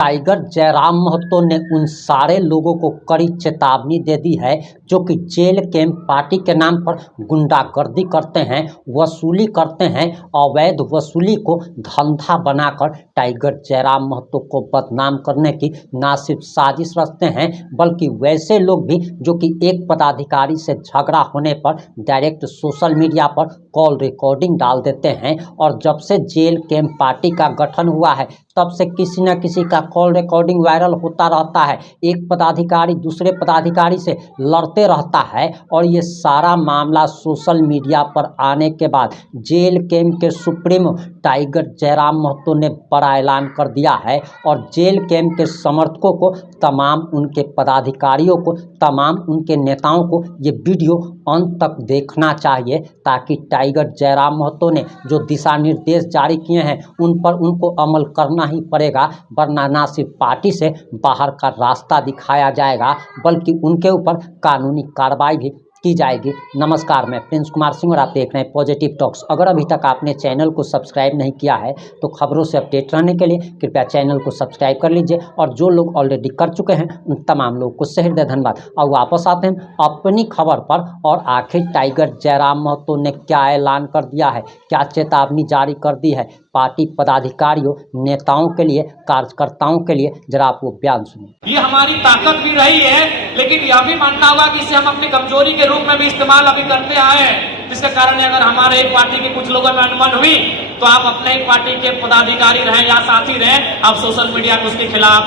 Tiger Jairam Mahato ने उन सारे लोगों को कड़ी चेतावनी दे दी है जो कि जेल कैंप पार्टी के नाम पर गुंडागर्दी करते हैं, वसूली करते हैं। अवैध वसूली को धंधा बनाकर टाइगर जयराम महतो को बदनाम करने की ना सिर्फ साजिश रचते हैं, बल्कि वैसे लोग भी जो कि एक पदाधिकारी से झगड़ा होने पर डायरेक्ट सोशल मीडिया पर कॉल रिकॉर्डिंग डाल देते हैं। और जब से जेल कैंप पार्टी का गठन हुआ है तब से किसी न किसी का कॉल रिकॉर्डिंग वायरल होता रहता है। एक पदाधिकारी दूसरे पदाधिकारी से लड़ते रहता है और ये सारा मामला सोशल मीडिया पर आने के बाद जेल कैंप के सुप्रीमो टाइगर जयराम महतो ने बड़ा ऐलान कर दिया है और जेल कैंप के समर्थकों को, तमाम उनके पदाधिकारियों को, तमाम उनके नेताओं को ये वीडियो अंत तक देखना चाहिए ताकि टाइगर जयराम महतो ने जो दिशा निर्देश जारी किए हैं उन पर उनको अमल करना ही पड़ेगा, वरना ना सिर्फ पार्टी से बाहर का रास्ता दिखाया जाएगा बल्कि उनके ऊपर कानूनी कार्रवाई भी की जाएगी। नमस्कार, मैं प्रिंस कुमार सिंह और आप देख रहे हैं पॉजिटिव टॉक्स। अगर अभी तक आपने चैनल को सब्सक्राइब नहीं किया है तो खबरों से अपडेट रहने के लिए कृपया चैनल को सब्सक्राइब कर लीजिए और जो लोग ऑलरेडी कर चुके हैं उन तमाम लोगों को सहृदय धन्यवाद। और वापस आते हैं अपनी खबर पर और आखिर टाइगर जयराम महतो ने क्या ऐलान कर दिया है, क्या चेतावनी जारी कर दी है पार्टी पदाधिकारियों, नेताओं के लिए, कार्यकर्ताओं के लिए, जरा आप वो बयान सुनिए। ये हमारी ताकत भी रही है, लेकिन यह भी मानना होगा कि इसे हम अपनी कमजोरी के रूप में भी इस्तेमाल अभी करते आए हैं, जिसके कारण अगर हमारे एक पार्टी के कुछ लोगों में अनबन हुई तो आप अपने ही पार्टी के पदाधिकारी रहे या साथी रहे, आप सोशल मीडिया में उसके खिलाफ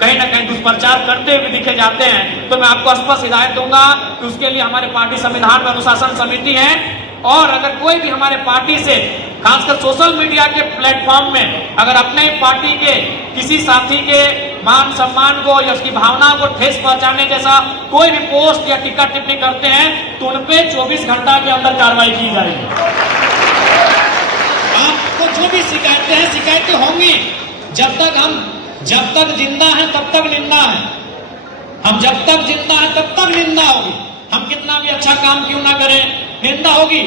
कहीं ना कहीं दुष्प्रचार करते हुए दिखे जाते हैं, तो मैं आपको स्पष्ट हिदायत दूंगा कि उसके लिए हमारे पार्टी संविधान में अनुशासन समिति है। और अगर कोई भी हमारे पार्टी से, खासकर सोशल मीडिया के प्लेटफॉर्म में, अगर अपने पार्टी के किसी साथी के मान सम्मान को या उसकी भावनाओं को ठेस पहुंचाने जैसा कोई भी पोस्ट या टीका टिप्पणी करते हैं तो उन पे 24 घंटा के अंदर कार्रवाई की जाएगी। आपको जो भी शिकायतें हैं, शिकायतें होंगी। जब तक जिंदा है तब तक निंदा है। हम जब तक जिंदा है तब तक निंदा होगी। हम कितना भी अच्छा काम क्यों ना करें, निंदा होगी।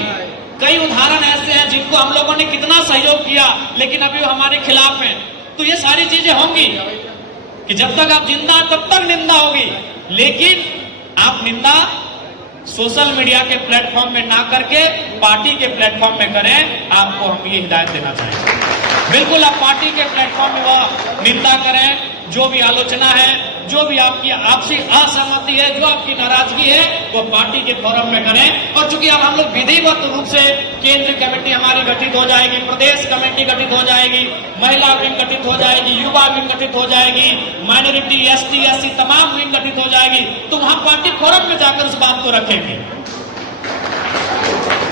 कई उदाहरण ऐसे हैं जिनको हम लोगों ने कितना सहयोग किया लेकिन अभी वो हमारे खिलाफ हैं। तो ये सारी चीजें होंगी कि जब तक आप जिंदा हैं तब तक निंदा होगी, लेकिन आप निंदा सोशल मीडिया के प्लेटफॉर्म में ना करके पार्टी के प्लेटफॉर्म में करें। आपको हम ये हिदायत देना चाहेंगे, बिल्कुल आप पार्टी के प्लेटफॉर्म में वह निंदा करें। जो भी आलोचना है, जो भी आपकी आपसी असहमति है, जो आपकी नाराजगी है, वो पार्टी के फोरम में करें। और चूंकि अब हम लोग विधिवत रूप से केंद्रीय कमेटी हमारी गठित हो जाएगी, प्रदेश कमेटी गठित हो जाएगी, महिला विंग गठित हो जाएगी, युवा विंग गठित हो जाएगी, माइनॉरिटी, एसटी, एससी तमाम विंग गठित हो जाएगी, तो वहां पार्टी फोरम में जाकर उस बात को रखेंगे।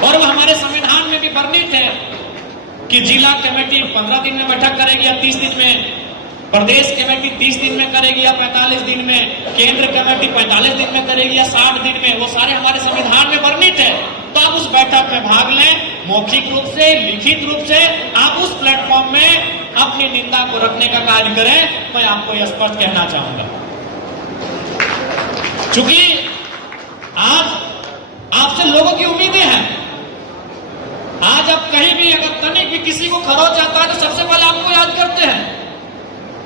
और वो हमारे संविधान में भी वर्णित है कि जिला कमेटी 15 दिन में बैठक करेगी या 30 दिन में, प्रदेश कमेटी 30 दिन में करेगी या 45 दिन में, केंद्र कमेटी 45 दिन में करेगी या 60 दिन में, वो सारे हमारे संविधान में वर्णित है। तो आप उस बैठक में भाग लें, मौखिक रूप से, लिखित रूप से आप उस प्लेटफॉर्म में अपनी निंदा को रखने का कार्य करें। मैं आपको यह स्पष्ट कहना चाहूंगा, क्योंकि आज आपसे लोगों की उम्मीदें हैं। आज आप कहीं भी अगर तनिक भी किसी को खरोच आता है तो सबसे पहले आपको याद करते हैं,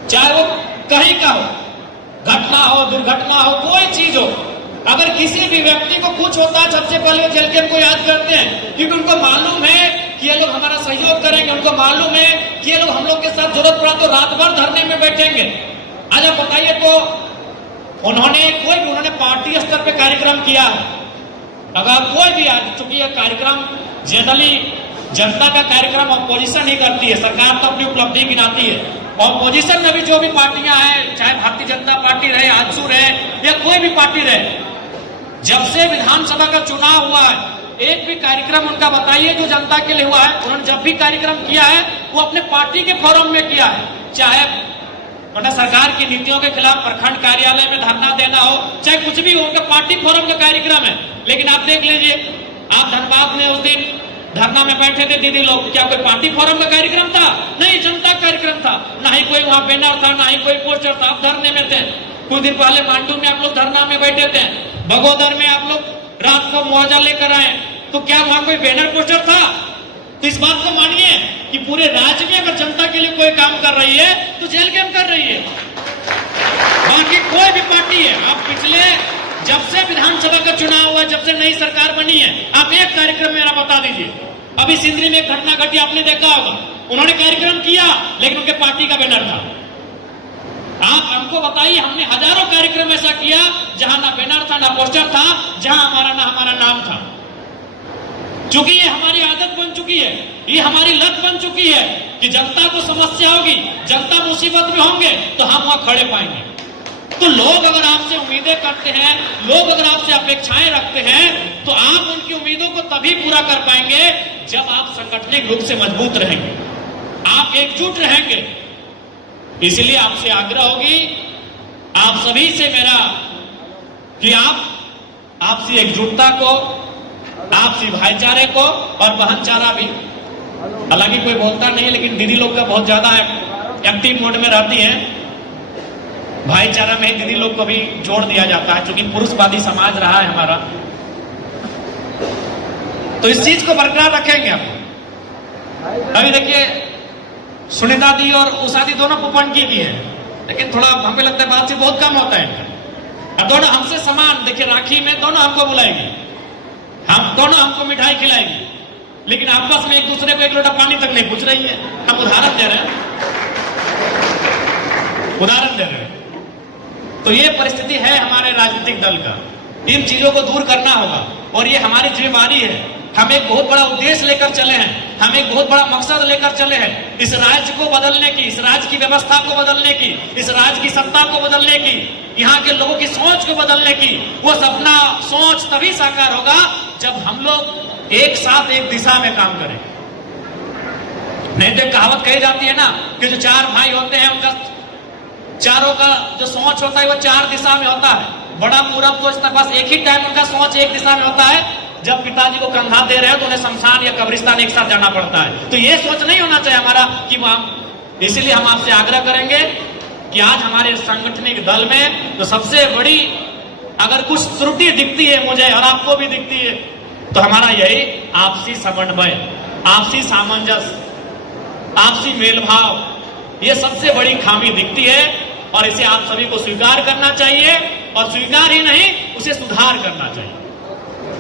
चाहे वो कहीं का हो, घटना हो, दुर्घटना हो, कोई चीज हो। अगर किसी भी व्यक्ति को कुछ होता है सबसे पहले जेल कैंप को याद करते हैं, क्योंकि उनको मालूम है कि ये लोग हमारा सहयोग करेंगे, उनको मालूम है कि ये लोग हम लोग के साथ जरूरत पड़ा तो रात भर धरने में बैठेंगे। आज आप बताइए, तो उन्होंने पार्टी स्तर पे कार्यक्रम किया है। अगर कोई भी आज, चूंकि यह कार्यक्रम जनरली जनता का कार्यक्रम अपोजिशन ही करती है, सरकार तो अपनी उपलब्धि गिनाती है। ऑपोजिशन में भी जो भी पार्टियां हैं, चाहे भारतीय जनता पार्टी रहे, आजसू रहे या कोई भी पार्टी रहे, जब से विधानसभा का चुनाव हुआ है एक भी कार्यक्रम उनका बताइए जो जनता के लिए हुआ है। उन्होंने जब भी कार्यक्रम किया है वो अपने पार्टी के फोरम में किया है, चाहे सरकार की नीतियों के खिलाफ प्रखंड कार्यालय में धरना देना हो, चाहे कुछ भी हो, उनका पार्टी फोरम का कार्यक्रम है। लेकिन आप देख लीजिए, आप धनबाद में उस दिन धरना में बैठे थे दीदी लोग, क्या कोई पार्टी फोरम का कार्यक्रम था? नहीं, जनता का कार्यक्रम था। ना ही कोई वहां बैनर था, ना ही कोई पोस्टर था। आप धरने में थे। कुछ दिन पहले मांडू में आप लोग धरना में बैठे थे, बगोदर में आप लोग रात को मुआवजा लेकर आए, तो क्या वहां कोई बैनर पोस्टर था? तो इस बात को मानिए कि पूरे राज्य में अगर जनता के लिए कोई काम कर रही है तो जेल कैंप कर रही है। बाकी कोई भी पार्टी है, आप पिछले जब से विधानसभा का चुनाव हुआ, जब से नई सरकार बनी है, आप एक कार्यक्रम मेरा बता दीजिए। अभी सिंदरी में एक घटना घटी, आपने देखा होगा, उन्होंने कार्यक्रम किया लेकिन उनके पार्टी का बैनर था। आप हमको बताइए, हमने हजारों कार्यक्रम ऐसा किया जहां ना बैनर था, ना पोस्टर था, जहां हमारा नाम था। क्योंकि ये हमारी आदत बन चुकी है, ये हमारी लत बन चुकी है कि जनता को समस्या होगी, जनता मुसीबत में होंगे तो हम वहां खड़े पाएंगे। तो लोग अगर आपसे उम्मीदें करते हैं, लोग अगर आपसे अपेक्षाएं रखते हैं, तो आप उनकी उम्मीदों को तभी पूरा कर पाएंगे जब आप संगठनिक रूप से मजबूत रहेंगे, आप एकजुट रहेंगे। इसलिए आपसे आग्रह होगी, आप सभी से मेरा, कि आप आपसी एकजुटता को, आपसी भाईचारे को, और भाईचारा भी, हालांकि कोई बोलता नहीं लेकिन दीदी लोग का बहुत ज्यादा एक्टिव मोड में रहती हैं, भाईचारा में दीदी लोग को भी जोड़ दिया जाता है, क्योंकि पुरुषवादी समाज रहा है हमारा। तो इस चीज को बरकरार रखेंगे आप। अभी देखिए, सुनीता दी और उषा दी दोनों पुपनकी की है, लेकिन थोड़ा हमें लगता है बातचीत बहुत कम होता है। अब दोनों हमसे समान, देखिए राखी में दोनों हमको बुलाएगी, हम दोनों हमको मिठाई खिलाएगी, लेकिन आपस में एक दूसरे को एक लोटा पानी तक नहीं पूछ रही है। हम उदाहरण दे रहे हैं, उदाहरण दे रहे हैं। तो ये परिस्थिति है हमारे राजनीतिक दल का, इन चीजों को दूर करना होगा और ये हमारी जिम्मेदारी है। हम एक बहुत बड़ा उद्देश्य लेकर चले हैं, हम एक बहुत बड़ा मकसद लेकर चले हैं, इस राज्य को बदलने की, इस राज्य की व्यवस्था को बदलने की, इस राज्य की सत्ता को बदलने की, यहाँ के लोगों की सोच को बदलने की। वो सपना, सोच तभी साकार होगा जब हम लोग एक साथ एक दिशा में काम करें। नहीं तो कहावत कही जाती है ना कि जो चार भाई होते हैं उनका चारों का जो सोच होता है वो चार दिशा में होता है। बड़ा पूरब सोचता, बस एक ही टाइम उनका सोच एक दिशा में होता है। जब पिताजी को कंधा दे रहे हैं तो उन्हें शमशान या कब्रिस्तान एक साथ जाना पड़ता है। तो ये सोच नहीं होना चाहिए हमारा कि हम, इसलिए हम आपसे आग्रह करेंगे कि आज हमारे सांगठनिक दल में तो सबसे बड़ी अगर कुछ त्रुटि दिखती है मुझे और आपको भी दिखती है, तो हमारा यही आपसी समन्वय, आपसी सामंजस्य, आपसी मेलभाव, ये सबसे बड़ी खामी दिखती है और इसे आप सभी को स्वीकार करना चाहिए। और स्वीकार ही नहीं, उसे सुधार करना चाहिए,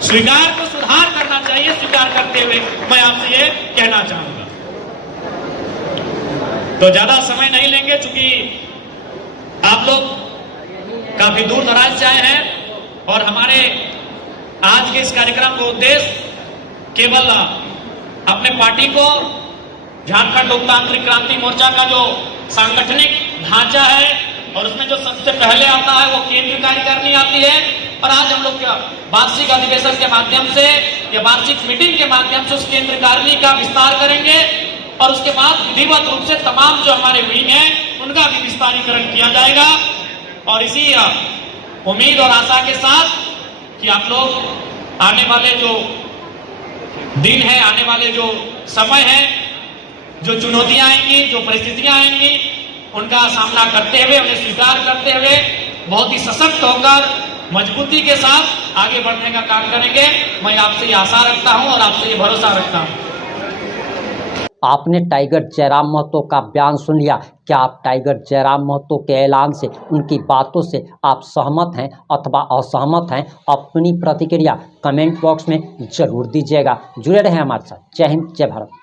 स्वीकार को सुधार करना चाहिए। स्वीकार करते हुए मैं आपसे ये कहना चाहूंगा। तो ज्यादा समय नहीं लेंगे, चूंकि आप लोग काफी दूर दराज से आए हैं और हमारे आज के इस कार्यक्रम का उद्देश्य केवल अपने पार्टी को, झारखंड लोकतांत्रिक क्रांति मोर्चा का जो सांगठनिक ढांचा है और उसमें जो सबसे पहले आता है वो केंद्र कार्यकारिणी आती है। और आज हम लोग वार्षिक अधिवेशन के माध्यम से या वार्षिक मीटिंग के माध्यम से उस केंद्र कार्यकारिणी का विस्तार करेंगे और उसके बाद विधिवत रूप से तमाम जो हमारे विंग है उनका भी विस्तारीकरण किया जाएगा। और इसी उम्मीद और आशा के साथ कि आप लोग आने वाले जो दिन है, आने वाले जो समय है, जो चुनौतियां आएंगी, जो परिस्थितियां आएंगी, उनका सामना करते हुए, उन्हें स्वीकार करते हुए बहुत ही सशक्त होकर मजबूती के साथ आगे बढ़ने का काम करेंगे। मैं आपसे ये आशा रखता हूं और आपसे ये भरोसा रखता हूं। आपने टाइगर जयराम महतो का बयान सुन लिया। क्या आप टाइगर जयराम महतो के ऐलान से, उनकी बातों से आप सहमत हैं अथवा असहमत हैं? अपनी प्रतिक्रिया कमेंट बॉक्स में जरूर दीजिएगा। जुड़े रहें हमारे साथ। जय हिंद, जय भारत।